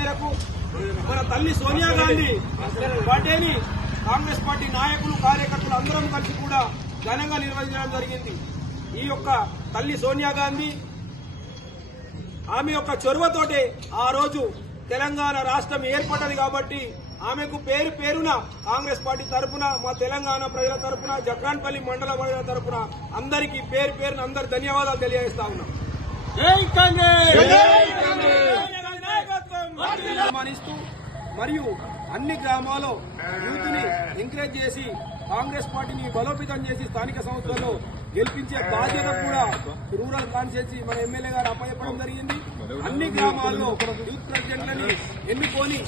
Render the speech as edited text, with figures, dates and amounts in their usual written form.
మేరకు మన తల్లి సోనియా గాంధీ బర్త్డేని కాంగ్రెస్ పార్టీ నాయకులు కార్యకర్తలు అందరం కలిసి కూడా ఘనంగా నిర్వహించడం జరిగింది. ఈ యొక్క తల్లి సోనియా గాంధీ ఆమె యొక్క చొరవతోటే ఆ రోజు తెలంగాణ రాష్ట్రం ఏర్పడ్డది కాబట్టి ఆమెకు పేరు పేరున కాంగ్రెస్ పార్టీ తరఫున మా తెలంగాణ ప్రజల తరఫున జక్రాన్పల్లి మండల ప్రజల తరఫున అందరికీ పేరు పేరున అందరు ధన్యవాదాలు తెలియజేస్తా ఉన్నాం. సన్మానిస్తూ మరియు అన్ని గ్రామాల్లో యూత్ ని ఎంకరేజ్ చేసి కాంగ్రెస్ పార్టీని బలోపేతం చేసి స్థానిక సంస్థల్లో గెలిపించే బాధ్యత కూడా రూరల్ కాన్స్టిట్యూన్సీ మన ఎమ్మెల్యే గారు అప్పచెప్పడం జరిగింది. అన్ని గ్రామాల్లో యూత్ ప్రెసిడెంట్లని ఎన్నుకొని